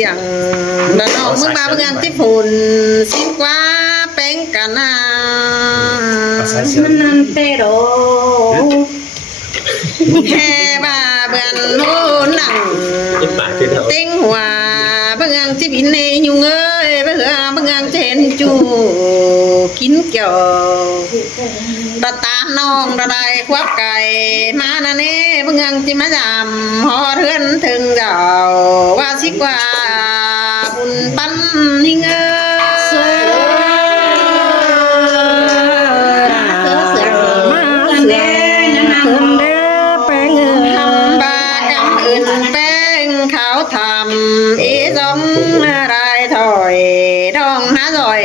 สียงระนองมึงมาเมืองที่ฝุ่นสิกว่าแป้งกันนามันเตโรแค่บ้าเบือนโน่นหนังเต็งหัวเมืองที่บินในยุงเอ้ยเมืองเจนจูกินเกี่ยวระตาน้องระไดควักไก่มานาเน่เมืองที่มาจำหอเทือนถึงเจ้าว่าสิกว่าบุญปั้นยิ่งเอ้ทำอีสงรายถอยดองหาจอย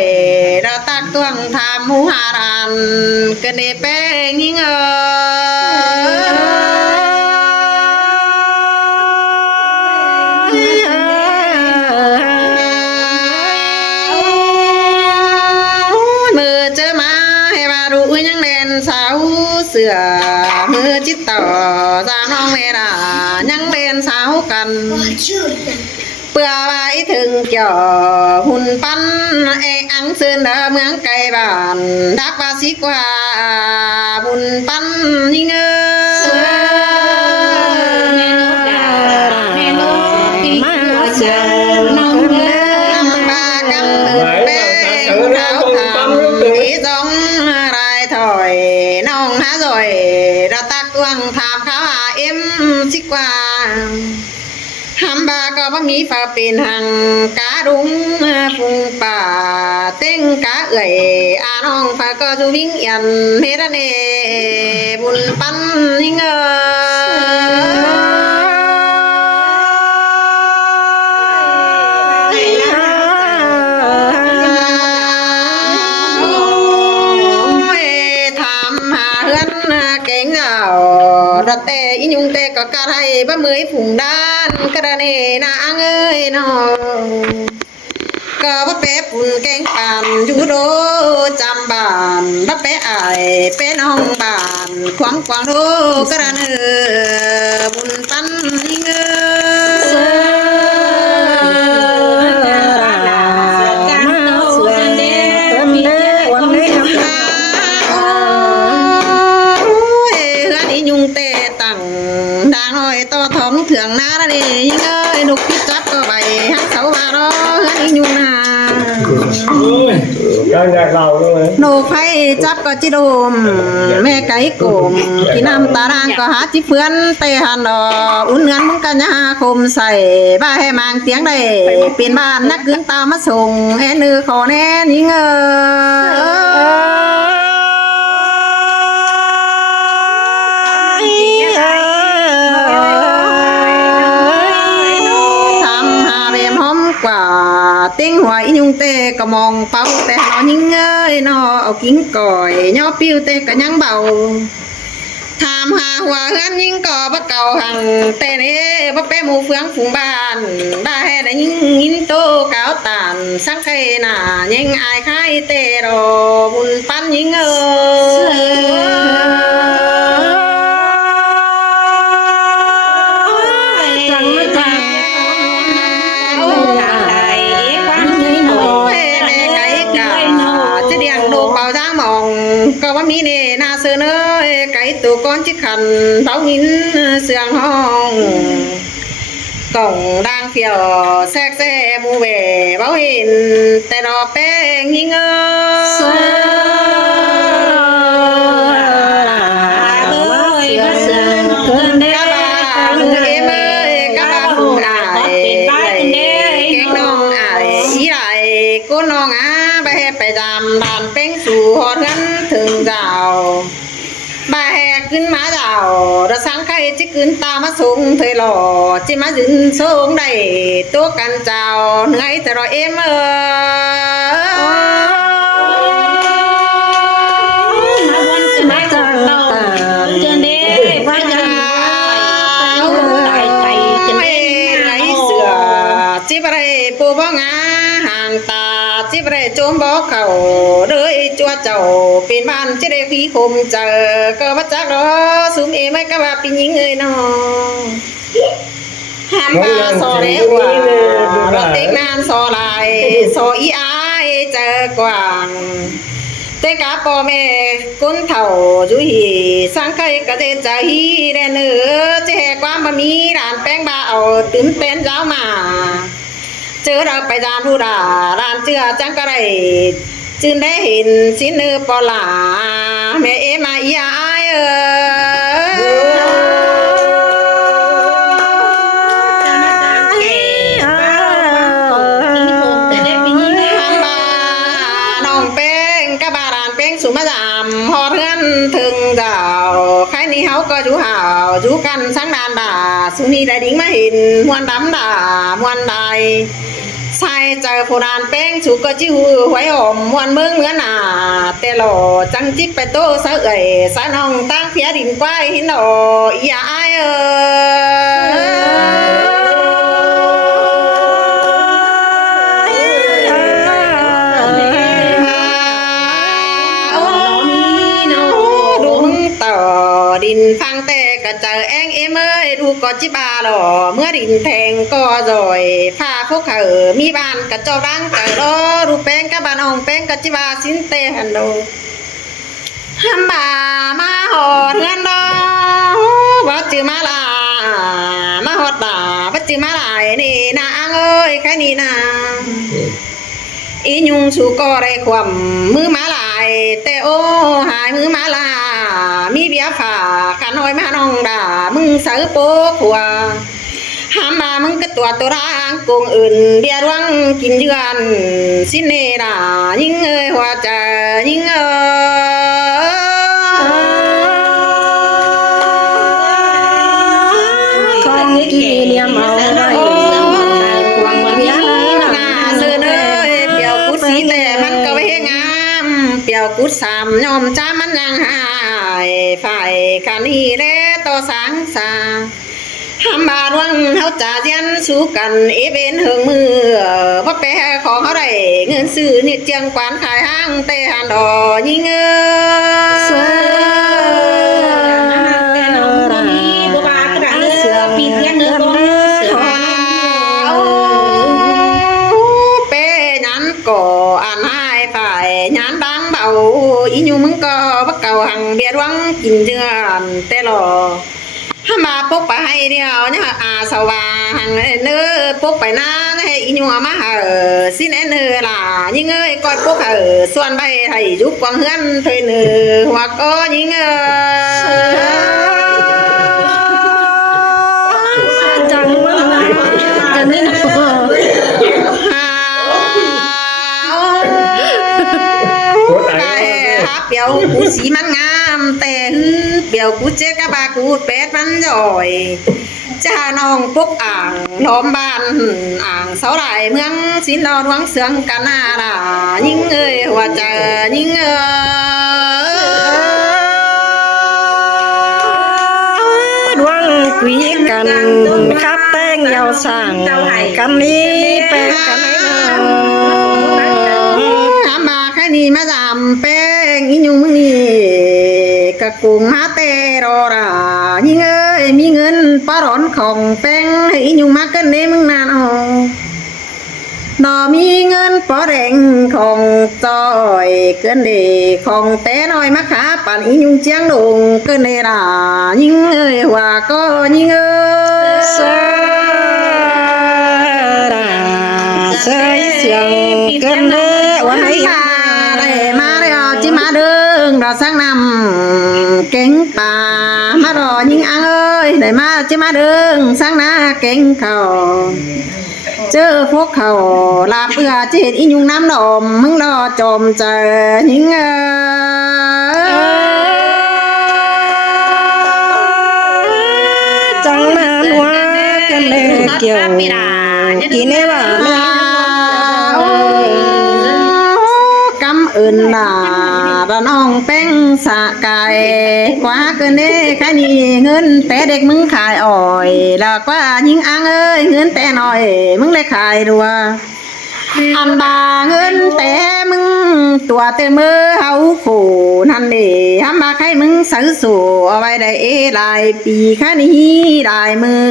เราตักตวงทำหูหารันกันเดเป้งิงมือเจอมาให้มารู้ยังเล่นสาวเสือมือจิตต่อสาวน้องเมรายังเล่นสาวกันเปื่อไว้ถึงเกี่ยวหุ่นปั้นอังซึนเดอเมืองไกลบ้านดักว่าสิกว่าหุ่นปั้นยิ่งน้องหาจอยเราตักตวงถามเขาหาสิกว่าหำบาก็บ่มีฝาเป็นหังกาดุงฟุงป่าเต้งกาเอื่อยอาน้องฝาก็จูวิ่งยันเฮระเนบุญปันยิ่งเก่งเอาระเตอิยุงเตก็กระไรบ่มือผุงด้านกระเนนางเอ้ยน้องก็บ่เป๊ะปุ่นเก่งปานอยู่โดจำบานบ่เป๊ะอายเป๊ะน้องบานขวางขวางโดกระเนบุญตันยิ่งเอ้ดางน้อยต่อท้องเถื่องนาละนี่ยิ่งเอ้ยนกพิจับก็ไปให้เขามารอให้ยุงนาการอยากเล่าเลยนกไผ่จับก็จิโดมแม่ไก่โกมกินน้ำตารางก็หาจิเพื่อนเตะหันดออุ่นเงินมึงกันยาคมใส่บ้าให้มางเตียงได้เปลี่ยนบ้านนักกึ่งตามาส่งแอนนือขอแน่ยิ่งกว่าติ้งหัวอิยุงเตก็มองเป้าแต่นอยิ่งเอ้ยนอเอากิ้งก่อยย่อปิ้วเตก็ยังเบาถามหาหัวเฮือนยิ่งก่อบ่เก่าหังเตนี่บ่เป้หมู่เฟืองฝูงบ้านบ้าให้ได้ยิ่งยินโตเก่าตานสังไคน่ะยิ่งอายคายเตรอบุญปันยิ่งเอ้ก็ว่ามีเนนาเสือเนยไก่ตัวก้อนชิขันเต้าหินเสียงห้องกล่องด่างเฟียวแทรกแซ่มูเวเบาเห็นแต่ดอกแป้งยิงกูน้องไปไปดำด่านเป้งสู่หอดกันถึงเจ้าบ่แหกขึ้นมาเจ้าระสังใครจะขึ้นตามาสูงเธอหล่อจะมายืนสูงได้ตัวกันเจ้าเหนื่อยแต่รอมาจังตาเจนเด้ว่าจะไหลเสือจิบไรปูบ้องห่างตาจิบไรโจมบอกเขาเลยจัวเจ้าเป็นบ้านจะได้ผีคมเจอก็มาจากรอสุมไม่ก็ว่าปีหญิงเอ้ยน้อง ห้ามมาโซเรวะรถเต็กนานโซลายโซอีอายเจอกว่างเตกาปอแม่กุนเถ่าจุยสังไคกะเจใจแดนเนื้อเจ๊ความบะมีร้านแป้งบาเอาตื่นเป็นเจ้ามาเจอเราไปจานผู้ดาร้านเจือจังกะไรจึงได้เห็นสินเนื้อปอลาแม่เอมาอีอายสุมาจามฮอดเฮือนถึงเจ้าใครนี่เฮาก็อยู่ห่าวอยู่กันสังดานด่าสุนีได้ดิ่งมาเห็นมวนดำด่ามวนใดใส่เจอผู้ดานเป้งสุก็จิ้วหวยหอมมวนเมืองเหนือหน้าแต่หล่อจังจิบไปโตสะเอ่ยสะน้องตั้งเพียดินกว้ายหินหล่ออีอายดินฟังแต่กระเจอแองเอเมยดูก็จิบาหล่อเมื่อดินแทงก็จอยฟ้าพวกเขามีบ้านกระจอรังกระรอรูแป้งกะบ้านองแป้งกะจิบาสินเตหันโดฮัมบามาหอดเงินดอว่าจือมาลามาหอดบ่าว่าจือมาลายนี่นางเอ้ยแค่นี้นะอียุงสูก็ได้ความมือมาลายแต่โอ้หายมือมาลามีเบียฝ่าขาน้อยมาน้องด่ามึงเสือโป๊กหัวห้ามมามึงก็ตัวร่างกงอื่นเบียร่วงกินเยือนสิเนด่ายิ่งเอ้ยหัวใจยิ่งของกินเนี่ยเมาไว้ควงเบียร์ เสือเอ้ยเปียวกุดสีแต่มันก็ไว้งามเปียวกุดสามยอมจ้ามันยังหาฝ่ายกันฮีเล่ต่อสังสาห้ามบาดวังเฮาจ่าเจียนสู้กันเอเบนเฮิงมือว่าแปรของเขาได้เงินซื้อนิดเจียงกวานขายห้างเตหันดอยิงเสือปีเลี้ยงเนื้อเป้ยันก่ออ่านให้ฝ่ายยันดังเบาอีอยู่มึงก็บักเก่าหังเบียดวังกินเดือนแต่หล่อห้ามาปุ๊บไปให้เดียวเนี่ยสว่างเนื้อปุ๊บไปน้าให้อีหนูมาสิเนื้อล่ะยิ่งเอ้ยก้อยปุ๊บส่วนใบให้ยุบกวางเฮือนเธอเนื้อหัวก็ยิ่งจังมันกันนี่เปียวกูสีมันงามแต่เปียวกูเจ๊กะบากูเป็ดมันจ่อยจ้าน้องปุ๊กอ่างล้อมบ้านอ่างเสาไหลเมืองสินดอนวังเสืองกันนาดายิ่งเอ้ยหัวใจยิ่งดวงกุยกันครับแป้งยาวสั่งกันนี้แป้งกันไหนมาแค่นี้มาจำแป้งอีหนูมึงนี่กะกุ้งมาเตรอรายิ่งเอ้ยมีเงินปะร้อนของแป้งให้อีหนูมาเกินเนมึงนานอ๋อนอมีเงินปอแดงของจอยเกินเดของแต่น้อยมาขาปั่นอีหนูเจียงดงเกินเดรายิ่งเอ้ยว่าก็ยิ่งเอ้ยเสียงกันเด้วันไหนมาเลยจิมาเดิงเราสร้างนำเก่งป่ามารอยิ่งอังเอ้ยได้มาจิมาเดิงสร้างนาเก่งเขาเจอพวกเขาลาเปื่อจะเห็นอียุงน้ำดอมมึงรอจมใจยิ่งจังมาลัวกันเลยเกี่ยวกินได้บ่กำอื่นล่ะระน้องแป้งสะไก่กว่าเกินเด้แค่นี้เงินแต่เด็กมึงขายอ่อยแล้วกว่ายิ่งอังเอ้ยเงินแต่หน่อยมึงเลยขายดัวอันบาเงินแต่มึงตัวเต็มมือเฮาขู่นั่นเด้ทำมาใครมึงซื้อสู่เอาไว้ได้หลายปีแค่นี้หลายมือ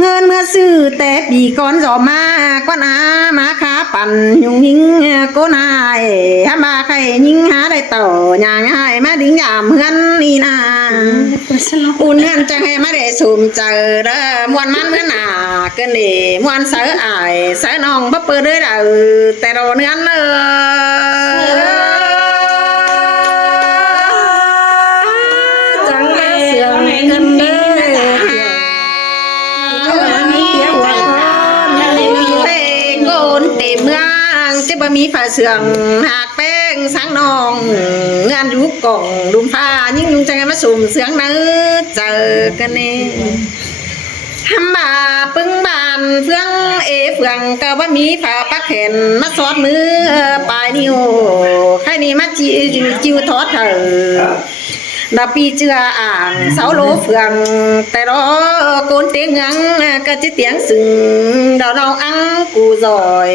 เงินเมื่อซื้อแต่ปีก่อนจอมาก้อนอามาขาปั่นยุงยิงก้นายถ้ามาใครยิงหาได้ต่ออย่างง่ายมาดิ้งยามเฮือนนี่นาอุ่นเฮือนจะให้มาได้สุ่มเจอเด้อมวนมันเมื่อหนาเกินดีมวนเสืออายเสือน้องบ่เปิดเด้อเด้อแต่รอเนื้อจังมาเสียงกันเด้อโกนเต็มเมืองจะบ่มีฝาเสืองหากแป้งสังนองงานยุกกล่องดุมฟ้ายิ่งยุงจังมาสุ่มเสืองเนื้อเจอกันเน่ทำมาปึ้งบานเฟืองเฟืองก็ว่ามีฝาปักแขนมาสอดมือปลายนิ้วใครนี่มาจิ้วทอดเถอดาปีเจืออ่างเสาโลเฟืองแต่รอโกนเตียงงังก็จะเตียงสึงดาวเราอังกูซอย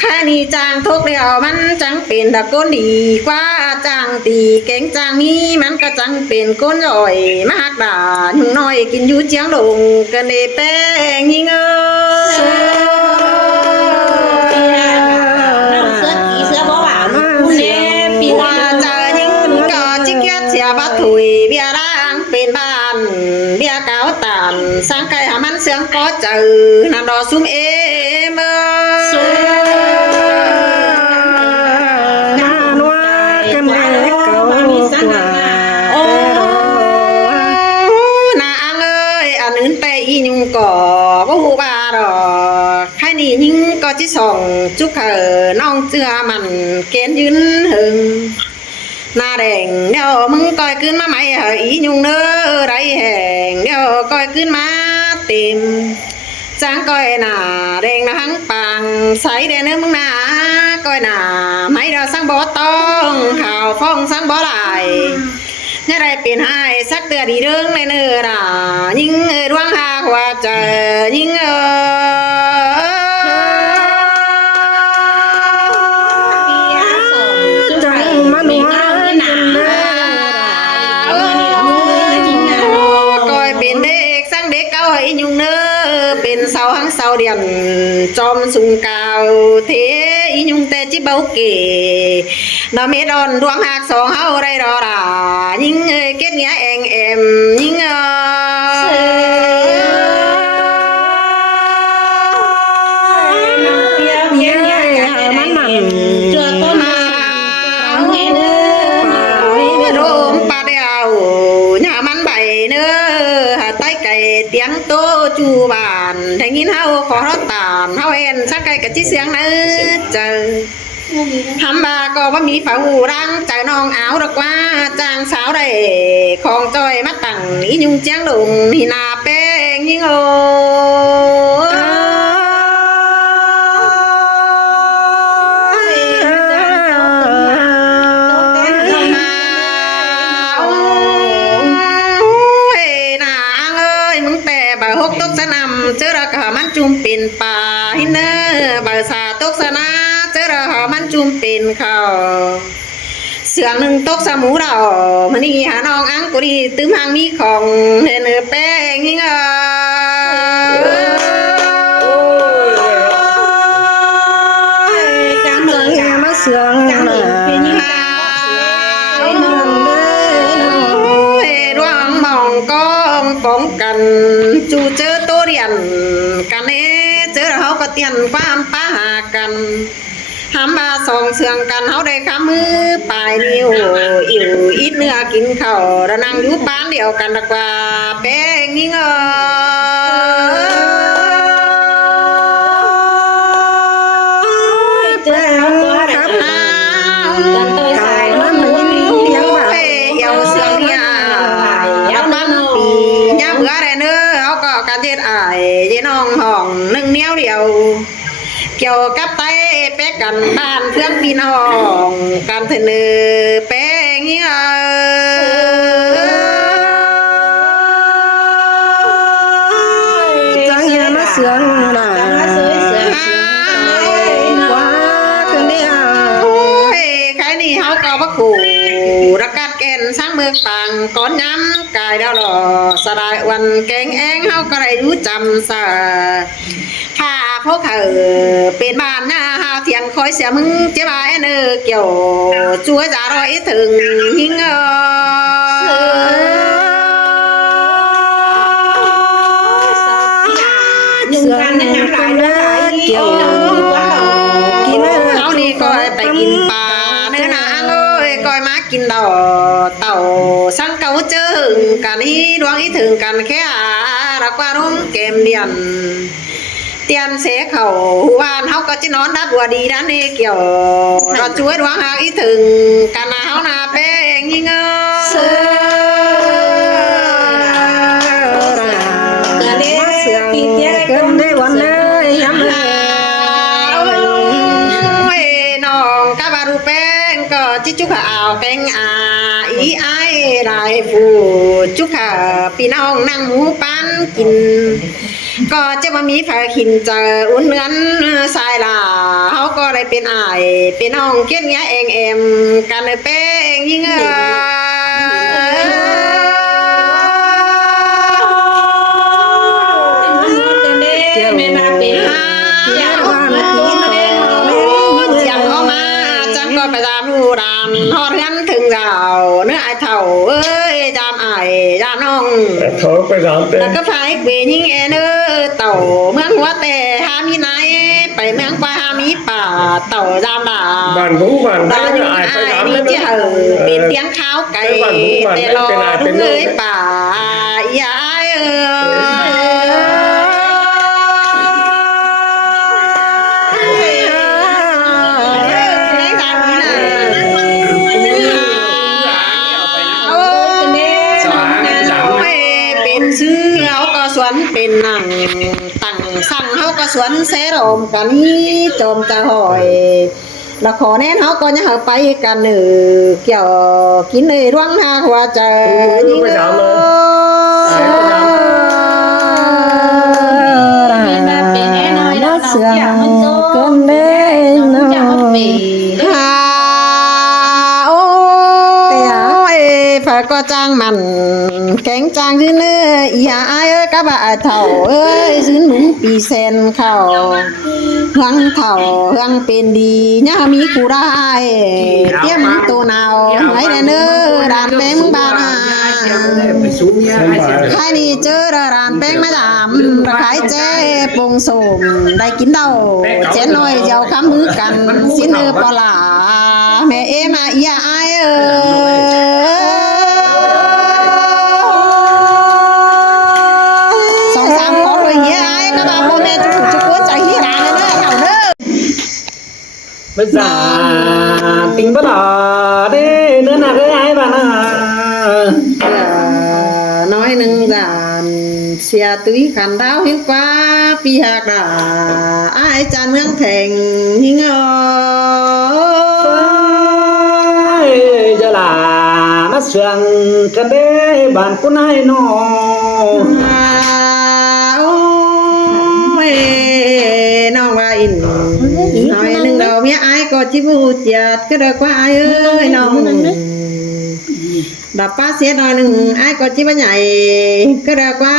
ข้านี่จางทุกเดียวมันจังเป็นตะโกนดีกว่าจางตีเก่งจางมีมันก็จังเป็นก้นย่อยมาหักด่าหุ่งน้อยกินอยู่เจียงลงกันเดแป้งยิงเอ้ว่าจะยิงก็จิกยัดเสียบัดถุยเบียร่างเป็นบ้านเบียเก่าตานสร้างไก่หามันเสียงก็เจอนันดอซุ่มเมื่อียุงก่อบ่ฮู้ว่าดอกใครนี่ยิงก็จิส่องจุกน้องเจือมันเกณฑ์ยืนหึงหน้าแดงเดี๋ยวมึงก้อยขึ้นมาใหม่อียุงเด้อไรแห่งเดี๋ยวก้อยขึ้นมาเต็มจางก้อยหน้าแดงนะหังปังใส่เด้อเนื้อมึงหน้าก้อยหน้าไม่เดาสังบ่ต้องข่าวฟ้องสังบ่หลายนี่ได้เป็นให้สักเดือดีเรื่องในเนื้อน่ะยิ่งดวงหาว่าเจอยิ่งจังมาหนูก้อยเป็นเด็กสังเด็กเก่าให้ยุงเนื้อเป็นเสาหังเสาเดียนจอมสุงเก่าเทอียุงแต่จิเบาเก๋ดอเมดอนดวงหักสองเฮาได้รอด่ายิ่งเก็ดเงี้ยเองยิ่งเตียงโตจูบานทั้งยินเฮาขอรถตานเฮาเห็นสักไก่กับจิเสียงเนื้อเจอทำบาก็ว่ามีฝาหูรังใจน้องเอาดอกว่าจางสาวได้ของจอยมาตั้งอียุงเจียงลงนี่นาแป้งยิ่งโอหกตกสนำเจอระขามันจุ่มเป็นป่าหินเนอบาสาตกสนาเจอระขามันจุ่มเป็นเขาเสืองหนึ่งตกสมูเรามันนี่หาน้องอังกุดีตื้มหางมีของเห็นแป้งยิ่งจังมาเสืองเป็นยิ่งป้องกันจูเจอตัวเรียนกันเอเจอเขาก็เตียนความป้าหากันทำมาส่งเสืองกันเขาได้ข้ามือปลายนิ้วอิ๋วอิดเนื้อกินข้าวแล้วนั่งอยู่บ้านเดียวกันดีกว่าแป้งยิ่งยี่น้องห้องหนึ่งเนี้ยวเดียวเกี่ยวกับไตแป๊กกันบ้านเพื่อนพี่น้องการเถนแป้งเงี้ยจังเงี้ยมาเสืองน่ะว่าคือเนี่ยใครนี่เขาก็ว่าขู่รักกัดแก่นสร้างเมืองปังก้อนย้ำกา ายแล้วหรอสลายวันแกงแองเฮาก็ได้รู้จำซะพาพวกเขาเป็นบ้านหน้าหาเทียนคอยเสียมึงเจ้าบ้านเออเกี่ยวช่วยจะรอยถึงหิงเสือกันเกี่ยวกิน เขานี่ก็ไปกินปลาเนื้อหนาเอ้ยก้อยมากินดอกเต่าสังเกาเจอกันนี้ดวงอีถึงกันแค่รักว่ารุ่งเกมเดียนเตียนเสเขาวานเฮาก็จะนอนดับวัวดีนั่นเองเกี่ยวเราช่วยดวงหาอีถึงกันนาเฮานาเป้งยิ่งเเสือกินเยอะเกินได้วันเลยย้ำเลยน้องกะบารูแป้งก็จิจุกข่าวแกงอีไอไรฟูจุกข่าพี่น้องนั่งหมูปั้นกินก็จะมามีฝาขินเจออุ่นเนื้อนสายลาเขาก็ได้เป็นอายเป็นน้องเกี้ยนเงี้ยเองกันเลยเป้งยิ่งไปตามรูดามฮอดกันถึงเราเนื้อไอเถ่าเอ้ยจามไอจามน้องโถไปรำเต้นแล้วก็พายเวยิงเนื้อเต่าเมืองหัวแต่หามีไหนไปเมืองปลาหามีป่าเต่าจามด่าบ้านหูบ้านตาอยู่ไอมีเจ้าเป็นเตียงข้าวไก่แต่รอดูเลยป่ายายเป็นหนังตั้งสั่งเฮาก็สวนเสรมกันนี้จอมจะหอยแล้วขอแน่นเฮาก็จะเฮาไปกันเกี่ยวกินเลยร่วงหาหัวใจยิ่งเสือก้นเด้นฝากก็จ้างมันแข็งจ้างชื่อเนื้ออย่าอายกะบ่าเถ่าเอ้ยซื้อหนุนปีเซนเข้าหังเถ่าหังเป็นดีย่ามีกูได้เตรียมตัวหนาวไหนเด้อร้านแป้งบานาใครนี่เจอร้านแป้งมาดามขายเจ๊ปงสมได้กินเดาเจ๊น้อยเจ้าคำมือกันสิเนื้อปลาแม่เอ็มาอย่าอายภาษาติงปลาเด้เนื้อหนักเลยไอ้บ้านะน้อยหนึ่งด่านเสียตุ้ยขันดาวหิ้งฟ้าปีหักด่าไอ้จานเมืองแข่งหิ้งจะลามาเสียงกันเด้บ้านกูนายน้องน้องว่าอินน้อยหนึ่งเราเมียไอ้ก็จิบูเจียดก็เด็กว่าไอ้เอ้ยน้องดับป้าเสียหน่อยหนึ่งไอ้ก็จิบใหญ่ก็เด็กว่า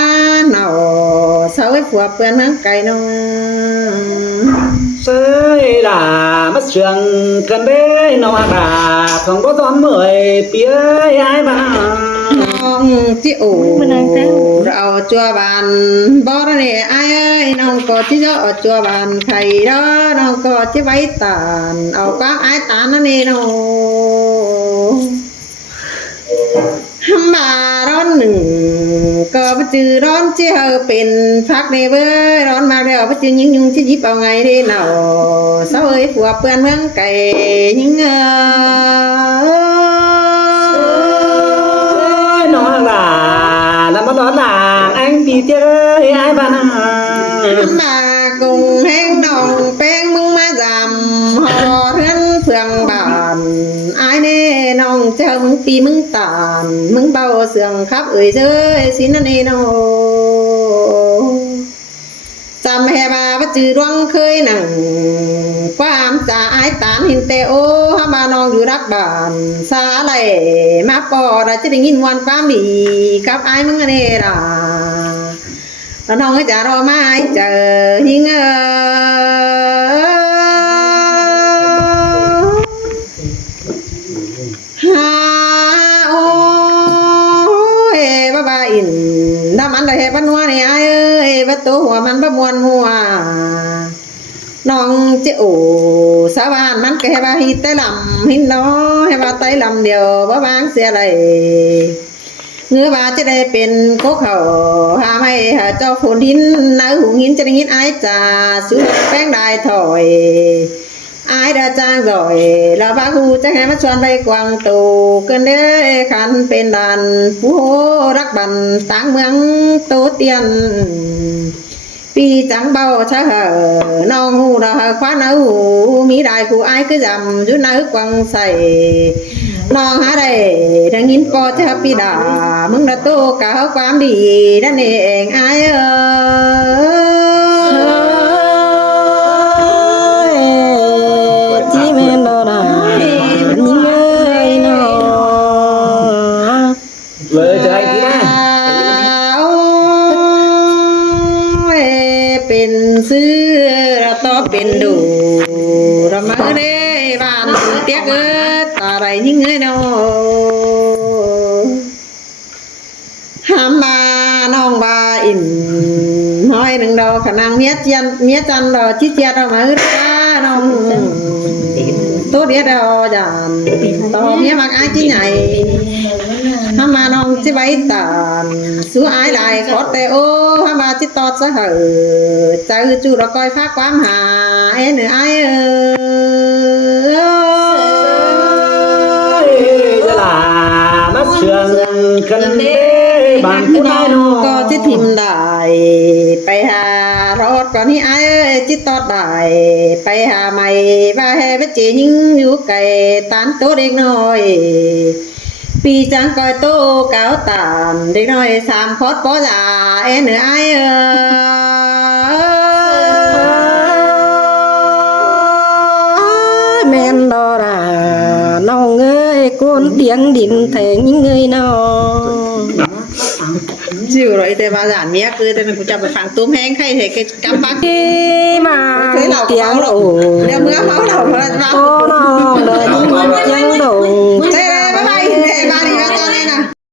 หน่อเสาไอ้ผัวเปื่อนทั้งไก่น้องเสยลามาเสียงกันเด้น้องดาของก็ซ้อนเมื่อยเปียไอ้บ้าน้องจิโอเราจัวบานบ่ได้เนี่ยไอ้น้องก็จิเจาะจัวบานไข่เด้อน้องก็จิไว้ตานเอาก้างไอ้ตานนั่นนี่น้องมาร้อนหนึ่งก็ไปจือร้อนเจ้าเป็นพักในเว้ยร้อนมาแล้วไปจือยิงยุงจะยิบเอาไงได้หนอเสาเอ้ยผัวเปื่อนเมืองไก่ยิงน้องลาแล้วมาร้อนหลังอันดีเจ้ยไอ้บ้านมากุงแห้งดองแป้งมึงมาจำหอเรือนเฟืองบานไอ้เน่น้องเจ้ามึงปีมึงตานมึงเบาเสื่องครับเอ้ยเจ้ยสินั่นเองน้องจำแห่บาป จือดวงเคยหนังความสาอายตานหินเตโอฮามานองอยู่รักบ้านสาไหลมาปอดจะได้ยินวันความดีกับอายมึงเนราแล้วน้องจะรอไม้เจอยิงฮาโอ้ยบ้าอินน้ำมันได้บ้านหัวนี่ไอ้เอ้ยบ้าตัวหัวมันบ้ามวนหัวน้องเจ้าสาบานมันแก่บ้าฮิตแต่ลำหินน้อยบ้าไตลำเดียวบ้าบางเสียไรเงือบาจะได้เป็นโคเขาหาไม่หาเจ้าฝนหินน้าหูหินจะได้ยินไอ้จ่าสู้แป้งได้ถอยอายดาจางก่อยเราบ้าหูจะให้มาชวนไปกวางตูเกินเด้ขันเป็นดันผู้รักบันต่างเมืองโตเตียนปีจังเบาชะเหอน้องหูเราคว้าเนื้อหูมีได้คู่อายคือจำจุดเนื้อกวางใส่น้องหาได้ทั้งยินปอจะปีดามึงละโตกะเขาความดีนั่นเองอายจีเมนดอดายิงเอ้ยน้อ เลยเจอไอ้ที่นะ เป็นซื้อเราต่อเป็นดูเรามาเด้บ้านเตี้ยเกิดตาไรยิ่งเงยเนาหามมาน้องบาอินห้อยหนึ่งดอกขนางเมียจันดอกชิเจียดเรามาเด้น้องตัวเดียวดอกจานต่อเมียมักอายที่ไหนหามมาน้องจิไว้ตานสู้อายได้ขอแต่โอ้หามาจิตอดซะเหอะใจจูเราคอยฟ้าความหาเอ็นอายจะลามาเชื่องกันเด้บ้านผู้ใดน้อง ก็จิทิมได้ไปหารถก่อนที่ไอ้จิตตอดได้ไปหาใหม่ว่าให้ไปเจยิงอยู่ไกลตานโตเด็กน้อยปีจังก้อยโตเก่าตานเด็กน้อย3คอดปอจ่าเอ็นไอ้แม่นดอราน้องเอ้ยโกนเตียงดินแทงยิงเอ้ยน้อ จิ๋วเลยแต่มาหลานเมียคือแต่กูจะไปฟังตุ้มแห้งใครเห็นกำปัก มา เคยเหล่า เตียง เขาหรอก โอ้ เดี๋ยวเมื่อเขาเหล่ามา โอ้น้องเดินยังโดง ใจ